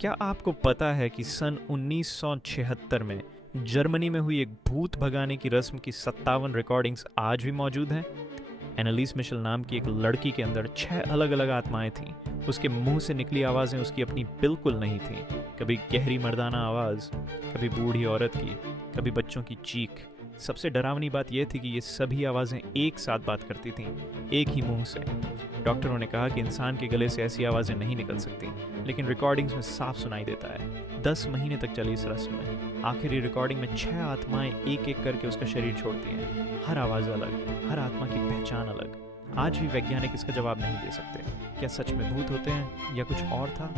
क्या आपको पता है कि सन 1976 में जर्मनी में हुई एक भूत भगाने की रस्म की 57 रिकॉर्डिंग्स आज भी मौजूद हैं? एनालिस मिशेल नाम की एक लड़की के अंदर 6 अलग अलग आत्माएं थीं। उसके मुंह से निकली आवाज़ें उसकी अपनी बिल्कुल नहीं थीं। कभी गहरी मर्दाना आवाज़, कभी बूढ़ी औरत की, कभी बच्चों की चीख। सबसे डरावनी बात यह थी कि ये सभी आवाज़ें एक साथ बात करती थीं, एक ही मुंह से। डॉक्टरों ने कहा कि इंसान के गले से ऐसी आवाज़ें नहीं निकल सकती, लेकिन रिकॉर्डिंग्स में साफ सुनाई देता है। 10 महीने तक चली इस रस्म में। आखिरी रिकॉर्डिंग में 6 आत्माएं एक एक करके उसका शरीर छोड़ती हैं। हर आवाज़ अलग, हर आत्मा की पहचान अलग। आज भी वैज्ञानिक इसका जवाब नहीं दे सकते। क्या सच में भूत होते हैं या कुछ और था?